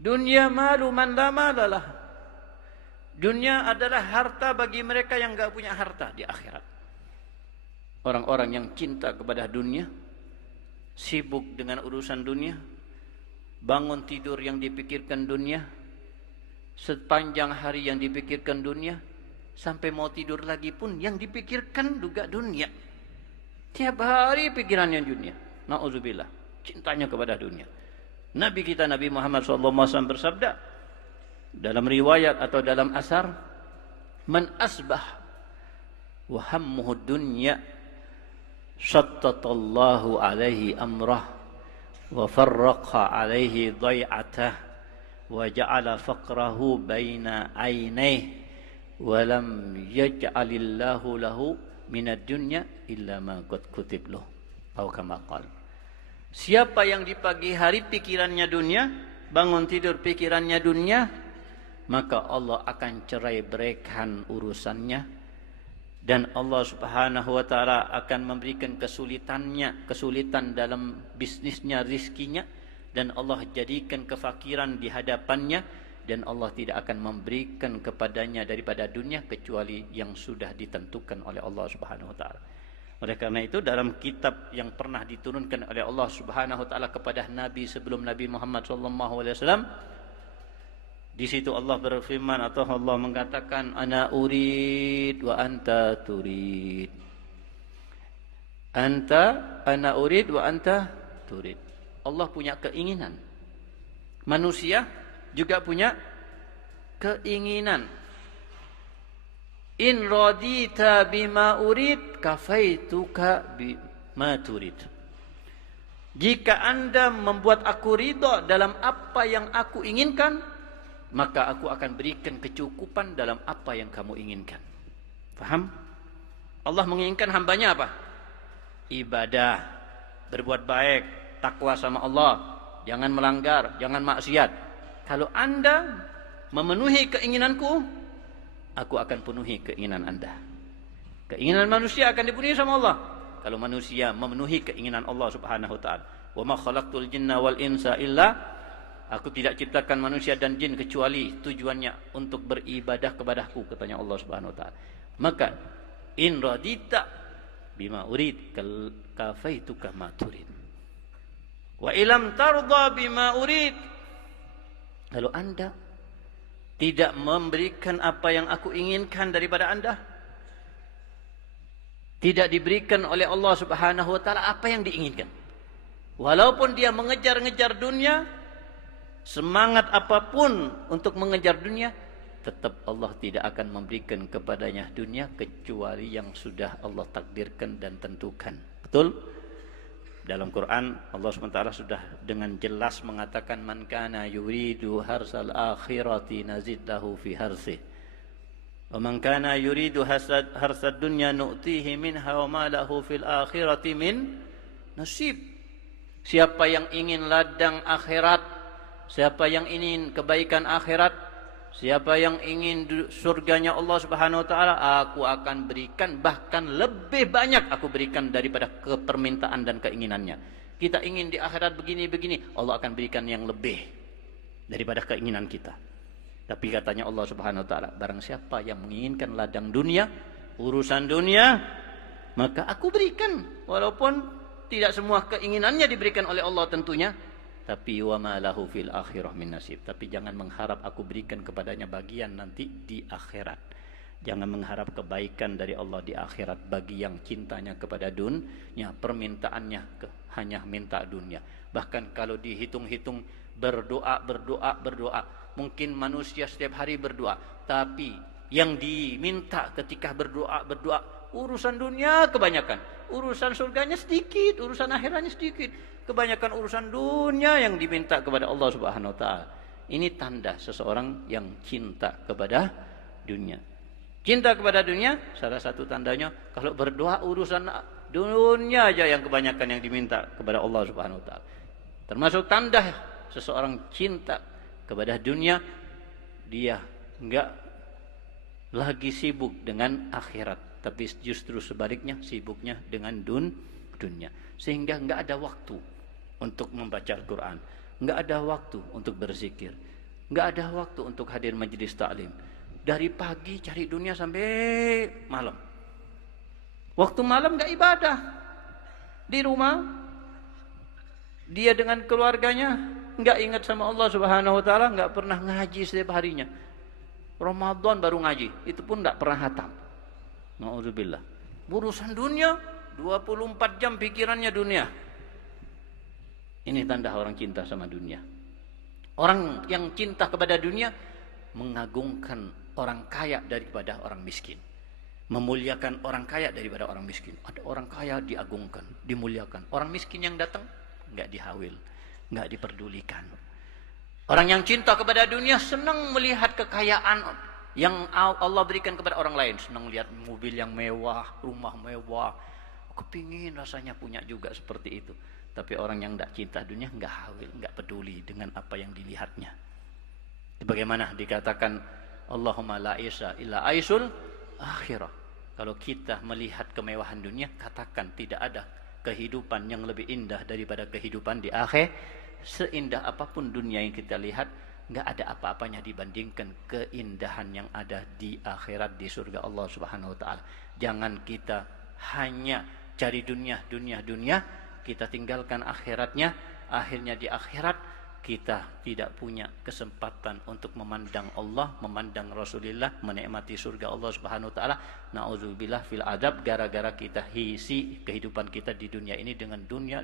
Dunia malu man la malalah. Dunia adalah harta bagi mereka yang enggak punya harta di akhirat. Orang-orang yang cinta kepada dunia, sibuk dengan urusan dunia, bangun tidur yang dipikirkan dunia, sepanjang hari yang dipikirkan dunia, sampai mau tidur lagi pun yang dipikirkan juga dunia. Tiap hari pikirannya dunia. Nauzubillah, cintanya kepada dunia. Nabi kita Nabi Muhammad SAW bersabda dalam riwayat atau dalam asar, man asbah wa hammuhu dunya shattatallahu alaihi amrah wa farraqa alaihi dhai'atah wa ja'ala faqrahu baina ainaihi wa lam yaj'alillahu lahu minad dunya illa ma qad kutib lahu atau kama qala. Siapa yang di pagi hari pikirannya dunia, bangun tidur pikirannya dunia, maka Allah akan cerai beraikan urusannya, dan Allah Subhanahu wa taala akan memberikan kesulitan dalam bisnisnya, rizkinya, dan Allah jadikan kefakiran di hadapannya, dan Allah tidak akan memberikan kepadanya daripada dunia kecuali yang sudah ditentukan oleh Allah Subhanahu wa taala. Oleh karena itu dalam kitab yang pernah diturunkan oleh Allah Subhanahu wa taala kepada Nabi sebelum Nabi Muhammad SAW, di situ Allah berfirman atau Allah mengatakan, ana urid wa anta turid. Ana urid wa anta turid. Allah punya keinginan. Manusia juga punya keinginan. In radita bima urid kafaituka bima turid. Jika Anda membuat aku ridha dalam apa yang aku inginkan, maka aku akan berikan kecukupan dalam apa yang kamu inginkan. Faham? Allah menginginkan hambanya apa? Ibadah, berbuat baik, takwa sama Allah, jangan melanggar, jangan maksiat. Kalau Anda memenuhi keinginanku, aku akan penuhi keinginan Anda. Keinginan manusia akan dipenuhi sama Allah kalau manusia memenuhi keinginan Allah Subhanahu wa taala. Wa ma khalaqtul jinna wal insa illa, aku tidak ciptakan manusia dan jin kecuali tujuannya untuk beribadah kepadaku, katanya Allah Subhanahu wa taala. Maka in radita bima urid kafaituka ma turid. Wa ilam tarda bima urid, kalau Anda tidak memberikan apa yang aku inginkan daripada Anda, tidak diberikan oleh Allah Subhanahu wa taala apa yang diinginkan. Walaupun dia mengejar-ngejar dunia, semangat apapun untuk mengejar dunia, tetap Allah tidak akan memberikan kepadanya dunia kecuali yang sudah Allah takdirkan dan tentukan. Betul? Dalam Quran Allah SWT sudah dengan jelas mengatakan, man kana yuridu harsal akhirati nazid lahu fi harsih wa man kana yuridu harsad dunya nu'tihi minha wa ma lahu fil akhirati min nasib. Siapa yang ingin ladang akhirat, siapa yang ingin kebaikan akhirat, siapa yang ingin surganya Allah Subhanahu wa taala, aku akan berikan, bahkan lebih banyak aku berikan daripada kepermintaan dan keinginannya. Kita ingin di akhirat begini-begini, Allah akan berikan yang lebih daripada keinginan kita. Tapi katanya Allah Subhanahu wa taala, barang siapa yang menginginkan ladang dunia, urusan dunia, maka aku berikan, walaupun tidak semua keinginannya diberikan oleh Allah tentunya. Tapi wa ma lahu fil akhirah min nasib. Tapi jangan mengharap aku berikan kepadanya bagian nanti di akhirat. Jangan mengharap kebaikan dari Allah di akhirat bagi yang cintanya kepada dunia, permintaannya hanya minta dunia. Bahkan kalau dihitung-hitung berdoa, mungkin manusia setiap hari berdoa, tapi yang diminta ketika berdoa urusan dunia kebanyakan, urusan surganya sedikit, urusan akhiratnya sedikit. Kebanyakan urusan dunia yang diminta kepada Allah Subhanahu wa taala. Ini tanda seseorang yang cinta kepada dunia. Cinta kepada dunia, salah satu tandanya kalau berdoa urusan dunia aja yang kebanyakan yang diminta kepada Allah Subhanahu wa taala. Termasuk tanda seseorang cinta kepada dunia, dia enggak lagi sibuk dengan akhirat, tapi justru sebaliknya sibuknya dengan dunia, sehingga enggak ada waktu untuk membaca Al-Quran, nggak ada waktu untuk berzikir, nggak ada waktu untuk hadir majelis taklim. Dari pagi cari dunia sampai malam. Waktu malam nggak ibadah di rumah, dia dengan keluarganya nggak ingat sama Allah Subhanahu Wa Taala, nggak pernah ngaji setiap harinya. Ramadan baru ngaji, itu pun nggak pernah hatam. Na'udzubillah. Urusan dunia 24 jam pikirannya dunia. Ini tanda orang cinta sama dunia. Orang yang cinta kepada dunia mengagungkan orang kaya daripada orang miskin, memuliakan orang kaya daripada orang miskin. Ada orang kaya diagungkan, dimuliakan. Orang miskin yang datang nggak dihawil, nggak diperdulikan. Orang yang cinta kepada dunia senang melihat kekayaan yang Allah berikan kepada orang lain. Senang lihat mobil yang mewah, rumah mewah. Kepingin rasanya punya juga seperti itu. Tapi orang yang tidak cinta dunia nggak hawil, nggak peduli dengan apa yang dilihatnya. Bagaimana dikatakan Allahumma la isa illa aisul akhirah. Kalau kita melihat kemewahan dunia, katakan tidak ada kehidupan yang lebih indah daripada kehidupan di akhir. Seindah apapun dunia yang kita lihat, nggak ada apa-apanya dibandingkan keindahan yang ada di akhirat, di surga Allah Subhanahu Wa Taala. Jangan kita hanya cari dunia, kita tinggalkan akhiratnya. Akhirnya di akhirat kita tidak punya kesempatan untuk memandang Allah, memandang Rasulullah, menikmati surga Allah Subhanahu Wa Taala. Nauzubillah fil adab, gara-gara kita isi kehidupan kita di dunia ini dengan dunia.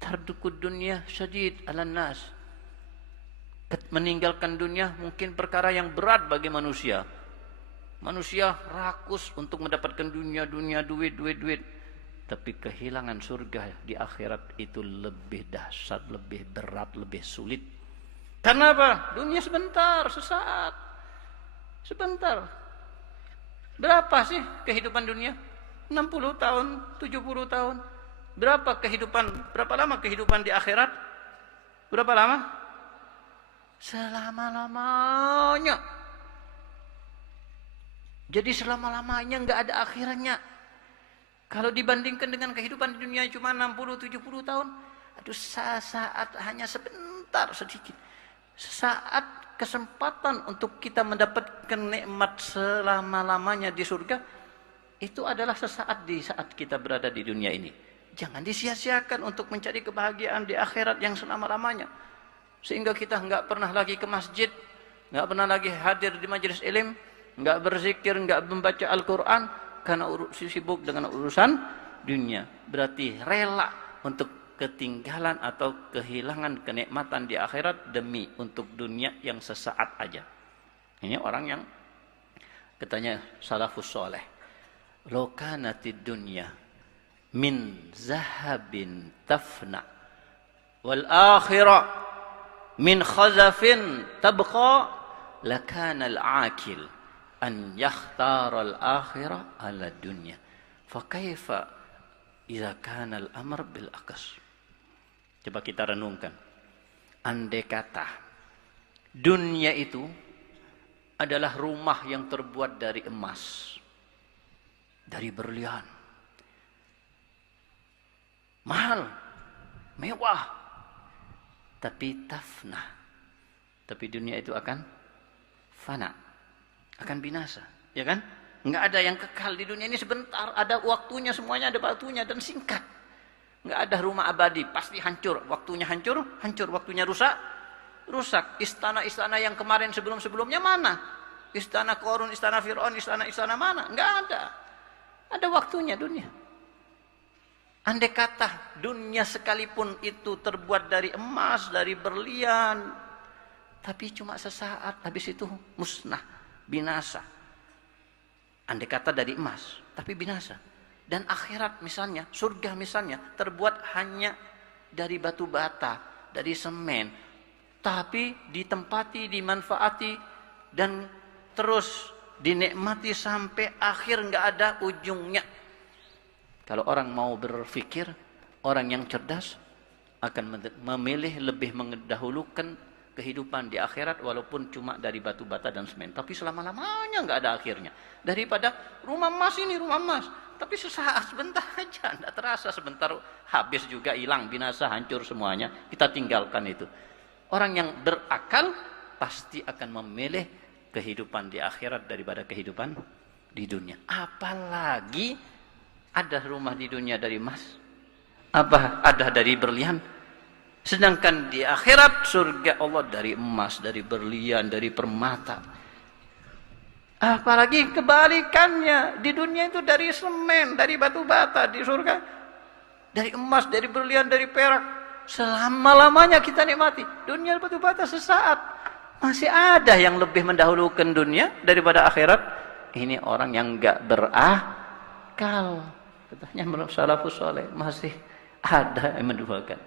Tardukud dunia syadid alan nas. Meninggalkan dunia mungkin perkara yang berat bagi manusia. Manusia rakus untuk mendapatkan dunia, duit. Tapi kehilangan surga di akhirat itu lebih dahsyat, lebih berat, lebih sulit. Karena apa? Dunia sebentar, sesaat. Sebentar. Berapa sih kehidupan dunia? 60 tahun, 70 tahun. Berapa lama kehidupan di akhirat? Berapa lama? Selama-lamanya. Jadi selama-lamanya nggak ada akhirnya. Kalau dibandingkan dengan kehidupan di dunia cuma 60-70 tahun, aduh saat hanya sebentar, sedikit. Saat kesempatan untuk kita mendapatkan nikmat selama-lamanya di surga, itu adalah sesaat di saat kita berada di dunia ini. Jangan disia-siakan untuk mencari kebahagiaan di akhirat yang selama-lamanya. Sehingga kita nggak pernah lagi ke masjid, nggak pernah lagi hadir di majelis ilmu, nggak berzikir, nggak membaca Al-Quran, karena sibuk dengan urusan dunia. Berarti rela untuk ketinggalan atau kehilangan kenikmatan di akhirat demi untuk dunia yang sesaat aja. Ini orang yang katanya salafus soleh. Law kanatid dunya min zahabin tafna wal akhirah min khazafin tabqa lakana al-akil an yakhtara al-akhirah ala dunya fa kaifa idza kana al-amr bil aqas. Coba kita renungkan, andai kata dunia itu adalah rumah yang terbuat dari emas, dari berlian, mahal, mewah, tapi tafna, tapi dunia itu akan fana, akan binasa, ya kan? Enggak ada yang kekal di dunia ini sebentar, ada waktunya, semuanya ada waktunya dan singkat. Enggak ada rumah abadi, pasti hancur, waktunya hancur, waktunya rusak. Istana-istana yang kemarin sebelum-sebelumnya mana? Istana Qarun, istana Fir'aun, istana mana? Enggak ada. Ada waktunya dunia. Andai kata dunia sekalipun itu terbuat dari emas, dari berlian, tapi cuma sesaat, habis itu musnah, binasa. Andai kata dari emas, tapi binasa. Dan akhirat misalnya, surga misalnya, terbuat hanya dari batu bata, dari semen, tapi ditempati, dimanfaati, dan terus dinikmati sampai akhir, nggak ada ujungnya. Kalau orang mau berpikir, orang yang cerdas akan memilih lebih mendahulukan kehidupan di akhirat walaupun cuma dari batu bata dan semen, tapi selama-lamanya nggak ada akhirnya, daripada rumah emas ini, rumah emas tapi sesaat, sebentar aja, tidak terasa, sebentar habis juga, hilang, binasa, hancur semuanya. Kita tinggalkan itu. Orang yang berakal pasti akan memilih kehidupan di akhirat daripada kehidupan di dunia. Apalagi ada rumah di dunia dari emas, apa ada dari berlian. Sedangkan di akhirat surga Allah dari emas, dari berlian, dari permata. Apalagi kebalikannya, di dunia itu dari semen, dari batu bata, di surga dari emas, dari berlian, dari perak. Selama-lamanya kita nikmati. Dunia batu bata sesaat. Masih ada yang lebih mendahulukan dunia daripada akhirat. Ini orang yang enggak berakal. Katanya menurut salafus saleh masih ada yang mendahulukan.